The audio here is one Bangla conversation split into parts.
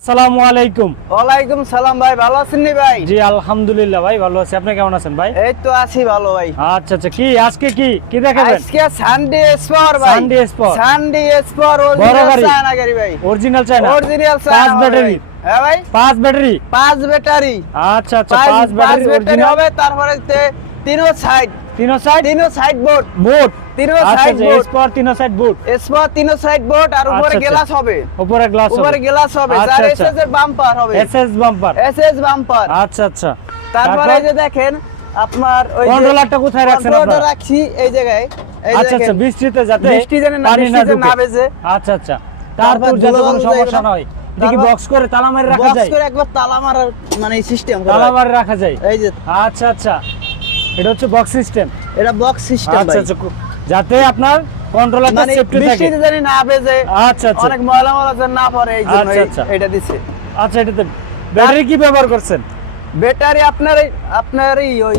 আসসালামু আলাইকুম। ওয়ালাইকুম সালাম ভাই ভালো আছেন নি ভাই? জি আলহামদুলিল্লাহ ভাই ভালো আছি। আপনি কেমন আছেন ভাই? এই তো আছি ভালো ভাই। আচ্ছা আচ্ছা কি আজকে কি কি দেখাবেন? আজকে সানডে স্পর ভাই। Sunday Sport। Sunday sport original China গাড়ি ভাই। অরিজিনাল চাই না অরিজিনাল পাঁচ ব্যাটারি হ্যাঁ ভাই। পাঁচ ব্যাটারি পাঁচ ব্যাটারি আচ্ছা আচ্ছা পাঁচ পাঁচ পাঁচ ব্যাটারি ব্যাটারি অরিজিনাল হবে তারপরে তিনো সাইড তিনো সাইড তিনো সাইড বোর্ড বুট তিনো আচ্ছা সাইড আচ্ছা বোর্ড স্পর তিনো সাইড বুট স্পর তিনো সাইড বোর্ড আর উপরে। গ্লাস হবে। উপরে গ্লাস উপরে গ্লাস হবে। এসএস এর বাম্পার হবে। এসএস বাম্পার এসএস বাম্পার তারপরে এই যে দেখেন আপনার ওই কন্ট্রোলারটা কোথায় রাখছেন কন্ট্রোলারটা আপনারা? রাখছি এই জায়গায়। আচ্ছা আচ্ছা বৃষ্টিতে যাতে বৃষ্টি যেন না- পানি না বৃষ্টি যেন ঢুকে। না ভেজে। আচ্ছা আচ্ছা। তারপর তারপর যাতে কোনো সমস্যা না হয় এটা কি বক্স করে তালা মারে রাখা বক্স করে একবার তালা মারার মানে সিস্টেম তালা মারে রাখা যায়। এই যে। আচ্ছা আচ্ছা। এটা হচ্ছে বক্স সিস্টেম এটা বক্স সিস্টেম আচ্ছা আচ্ছা যাতে আপনার কন্ট্রোলারটা মানে সেফটি থাকে। বৃষ্টিতে জানি না ভেজে আচ্ছা আচ্ছা। অনেক ময়লা ময়লা যেন না পড়ে এই জন্য আচ্ছা, আচ্ছা। এটা দিছে। আচ্ছা এটাতে ব্যাটারি কি ব্যবহার করছেন? ব্যাটারি আপনার আপনার এই ওই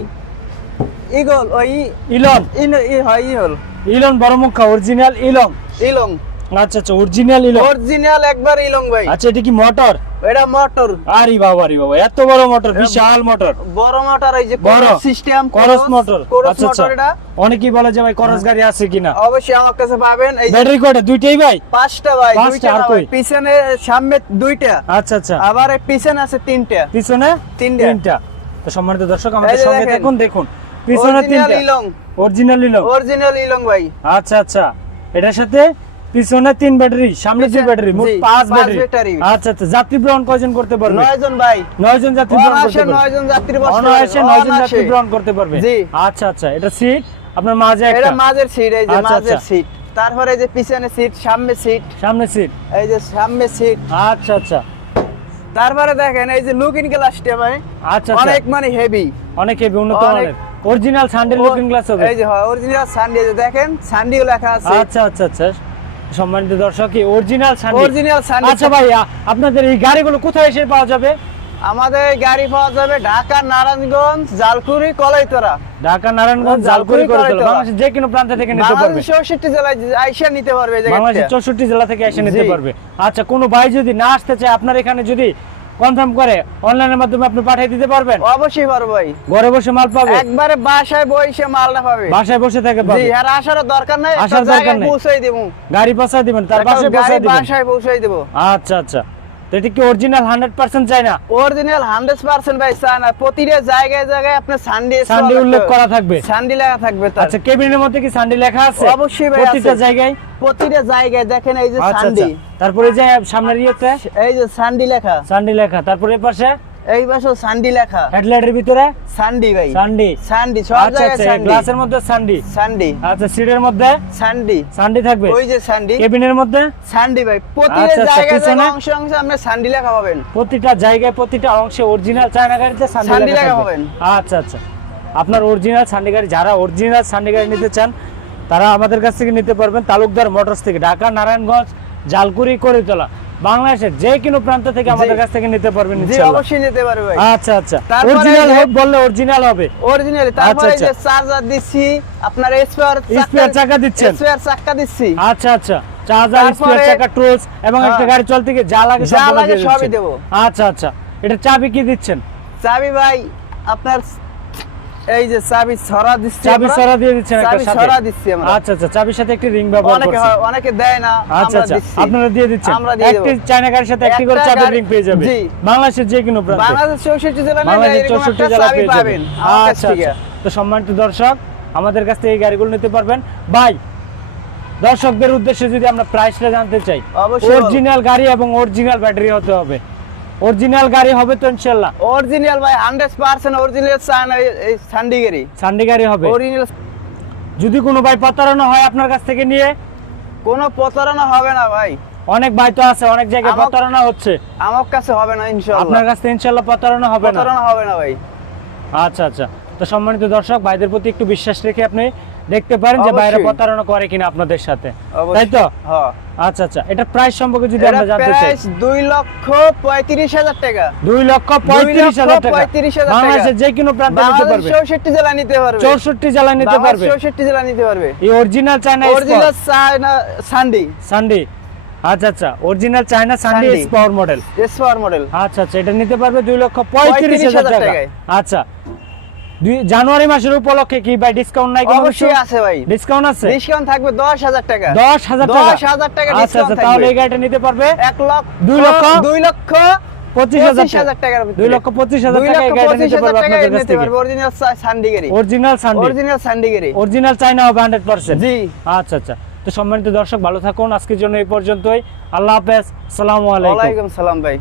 ইগল ওই ইলন ইন ই হয় ই হল ইলন বড়মুখা অরিজিনাল ইলন ইলং আচ্ছা আচ্ছা অরিজিনাল ইলন অরিজিনাল একবার ইলং ভাই। আচ্ছা এটা কি মোটর এটা মোটর আরে বাবা আরে বাবা এত বড় মোটর বিশাল মোটর বড় মোটর এই যে সিস্টেম করস মোটর আচ্ছা আচ্ছা। অনেকেই বলে যে ভাই করস গাড়ি আছে কিনা। অবশ্যই আমার কাছে পাবেন। এই ব্যাটারি কয়টা? দুইটাই ভাই? পাঁচটা ভাই পাঁচটা, আর কই? পিছনে সামনে দুইটা। আচ্ছা আচ্ছা। আবার পিছনে আছে তিনটা। পিছনে? তিনটা। তিনটা। তো সম্মানিত দর্শক আমাদের সঙ্গে দেখুন। দেখুন। পিছনে অরিজিনাল ইলং অরিজিনাল ইলন অরিজিনাল ইলং ভাই। আচ্ছা আচ্ছা। এটার সাথে পিছনে তিন ব্যাটারি সামনে দুই ব্যাটারি মোট পাঁচ ব্যাটারি। আচ্ছা আচ্ছা যাত্রী বহন কয়জন করতে পারবে? নয় জন ভাই। নয় জন যাত্রী বহন করতে পারবে। নয় জন যাত্রী নয় জন। যাত্রী গ্রহণ করতে পারবে। জি। আচ্ছা আচ্ছা এটা সিট আপনার মাঝে একটা। এটা মাঝের সিট এই যে আচ্ছা, মাঝের আচ্ছা। সিট। তারপরে এই যে পিছনে সিট সামনে সিট। সামনে সিট। এই যে সামনে সিট। আচ্ছা আচ্ছা। তারপরে দেখেন এই যে লুকিং গ্লাসটা ভাই। আচ্ছা আচ্ছা। অনেক মানে হেভি অনেক হেভি উন্নত মানের। অরিজিনাল সানডেল লুকিং গ্লাস হবে। এই যে হয় অরিজিনাল সানডে যে দেখেন সানডিও লেখা আছে। আচ্ছা আচ্ছা আচ্ছা। সম্মানিত দর্শক অরিজিনাল অরিজিনাল আচ্ছা ভাই আপনাদের এই গাড়িগুলো কোথায় এসে পাওয়া যাবে? আমাদের গাড়ি পাওয়া যাবে ঢাকা নারায়ণগঞ্জ জালকুড়ি কলাইতরা ঢাকা নারায়ণগঞ্জ জালকুড়ি কলাইতরা। বাংলাদেশের যে কোনো প্রান্ত থেকে নিতে পারবে। বাংলাদেশ চৌষট্টি জেলায় আইসা নিতে পারবে বাংলাদেশের জায়গাটা চৌষট্টি জেলা থেকে এসে নিতে পারবে। আচ্ছা কোনো ভাই যদি না আসতে চায় আপনার এখানে যদি কনফার্ম করে অনলাইনের মাধ্যমে আপনি পাঠিয়ে দিতে পারবেন? অবশ্যই পারব ভাই। ঘরে বসে মাল পাবে? একবারে বাসায় বসে মালটা পাবে। বাসায় বসে থেকে জি আর আসার দরকার নাই আসার দরকার নাই। পৌঁছাই দেব। গাড়ি পৌঁছায় দিবেন তার বাসায় পৌঁছায় দিবেন। বাসায় পৌঁছাই দেব। আচ্ছা আচ্ছা। এটা কি অরিজিনাল হান্ড্রেড পার্সেন্ট চাই না? অরিজিনাল হান্ড্রেড পার্সেন্ট ভাই চান আর প্রতিটা জায়গায় জায়গায় আপনার সানডে সানডে উল্লেখ করা থাকবে। সানডে লেখা থাকবে আচ্ছা কেবিনের মধ্যে কি সানডে লেখা আছে? অবশ্যই ভাই প্রতিটা জায়গায়? প্রতিটা জায়গায় দেখেন এই যে আচ্ছা আচ্ছা। সানডে তারপরে যে সামনের ইয়েতে? এই যে সানডে লেখা। সানডে লেখা। তারপরে পাশে? এই পাশে সানডে লেখা। হেডলাইটের ভিতরে? সানডে ভাই। সানডে। সানডে সব আচ্ছা জায়গায় আচ্ছা গ্লাসের মধ্যে সানডে? সানডে। আচ্ছা সিটের মধ্যে? সানডে। সানডে থাকবে? ওই যে সানডে। কেবিনের মধ্যে? সানডে ভাই প্রতিটা আচ্ছা, জায়গায়? অংশে অংশে আপনি সানডে লেখা পাবেন। প্রতিটা জায়গায় প্রতিটা অংশে অরিজিনাল চায়না গাড়িতে সানডে লেখা পাবেন। আচ্ছা আচ্ছা। আপনার অরিজিনাল সানডে গাড়ি যারা অরিজিনাল সানডে গাড়ি নিতে চান তারা আমাদের কাছ থেকে নিতে পারবেন তালুকদার মোটরস থেকে। ঢাকা নারায়ণগঞ্জ জালকুড়ি করিতলা। বাংলাদেশের যে কোনো প্রান্ত থেকে আমাদের কাছ থেকে নিতে পারবেন ইনশাআল্লাহ অবশ্যই নিতে পারবে ভাই। আচ্ছা আচ্ছা। অরিজিনাল হোক বললে অরিজিনাল হবে। অরিজিনালি তারপরে আচ্ছা, যে চার্জার দিচ্ছি আপনার স্পেয়ার Spare চাকা দিচ্ছেন? স্পেয়ার চাকা দিচ্ছি। আচ্ছা আচ্ছা। চার্জার স্পেয়ার চাকা টুলস এবং একটা হ্যাঁ। গাড়ি চলতে গিয়ে যা লাগে সবগুলো লাগে সবই। দেবো। আচ্ছা আচ্ছা। এটা চাবি কি দিচ্ছেন? চাবি ভাই আপনার এই যে চাবি ছড়া দিচ্ছি চাবি। সরা দিয়ে দিচ্ছেন একটা সাথে? ছড়া দিচ্ছি আমরা। আচ্ছা আচ্ছা চাবির সাথে একটি রিং ব্যবহার অনেকে অনেকে দেয় না আচ্ছা আমরা আচ্ছা আপনারা দিয়ে দিচ্ছেন। একটি চায়না গাড়ির সাথে একটি করে চাবির রিং পেয়ে জি। বাংলাদেশের যে কোনো প্রান্তে। বাংলাদেশ চৌষট্টি জেলা নিলে বাংলাদেশের এরকম চৌষট্টি একটা জেলা পেয়ে যাবেন। আচ্ছা আচ্ছা। তো সম্মানিত দর্শক আমাদের কাছ থেকে এই গাড়িগুলো নিতে পারবেন। ভাই দর্শকদের উদ্দেশ্যে যদি আমরা প্রাইসটা জানতে চাই। অরিজিনাল গাড়ি এবং অরিজিনাল ব্যাটারি হতে হবে। অরিজিনাল গাড়ি হবে তো ইনশাল্লাহ অরিজিনাল ভাই হান্ড্রেড পার্সেন্ট অরিজিনাল চান এই সান্ডিগেরি সানডে গাড়ি। হবে। অরিজিনাল যদি কোনো ভাই প্রতারণা হয় আপনার কাছ থেকে নিয়ে? কোনো প্রতারণা হবে না ভাই। অনেক ভাই তো আছে অনেক জায়গায় প্রতারণা হচ্ছে। আমার কাছে হবে না ইনশাআল্লাহ। আপনার কাছ থেকে ইনশাল্লাহ প্রতারণা হবে না? প্রতারণা হবে না ভাই। আচ্ছা আচ্ছা। তো সম্মানিত দর্শক ভাইদের প্রতি একটু বিশ্বাস রেখে আপনি দেখতে পারেন যে বাইরে প্রতারণা করে কিনা আপনাদের সাথে। তাই তো? হ্যাঁ। আচ্ছা আচ্ছা। এটা প্রাইস সম্পর্কে যদি আমরা জানতে চাই। প্রাইস দুই লক্ষ পঁয়ত্রিশ হাজার টাকা। দুই লক্ষ পঁয়ত্রিশ হাজার টাকা। 35,000 টাকা। বাংলাদেশের যে কোনো প্রান্তে নিতে পারবে। চৌষট্টি জেলা নিতে পারবে। চৌষট্টি জেলায় নিতে পারবে। চৌষট্টি জেলা নিতে পারবে। এই original China original China Sunday Sunday আচ্ছা আচ্ছা। Original China Sunday. S power model S power model আচ্ছা আচ্ছা। এটা নিতে পারবে দুই লক্ষ পঁয়ত্রিশ হাজার টাকা। আচ্ছা। জানুয়ারি মাসের উপলক্ষে কি ভাই ডিসকাউন্ট নাই কোনো অবশ্যই আছে ভাই। ডিসকাউন্ট আছে? ডিসকাউন্ট থাকবে দশ হাজার টাকা। দশ হাজার টাকা। দশ হাজার টাকা আচ্ছা আচ্ছা তাহলে এই গাড়িটা নিতে পারবে? লক্ষ লক্ষ? লক্ষ আচ্ছা আচ্ছা। তো সম্মানিত দর্শক ভালো থাকুন। আজকের জন্য এই পর্যন্তই। আল্লাহ হাফেজ। সালামু আলাইকুম। সালাম ভাই।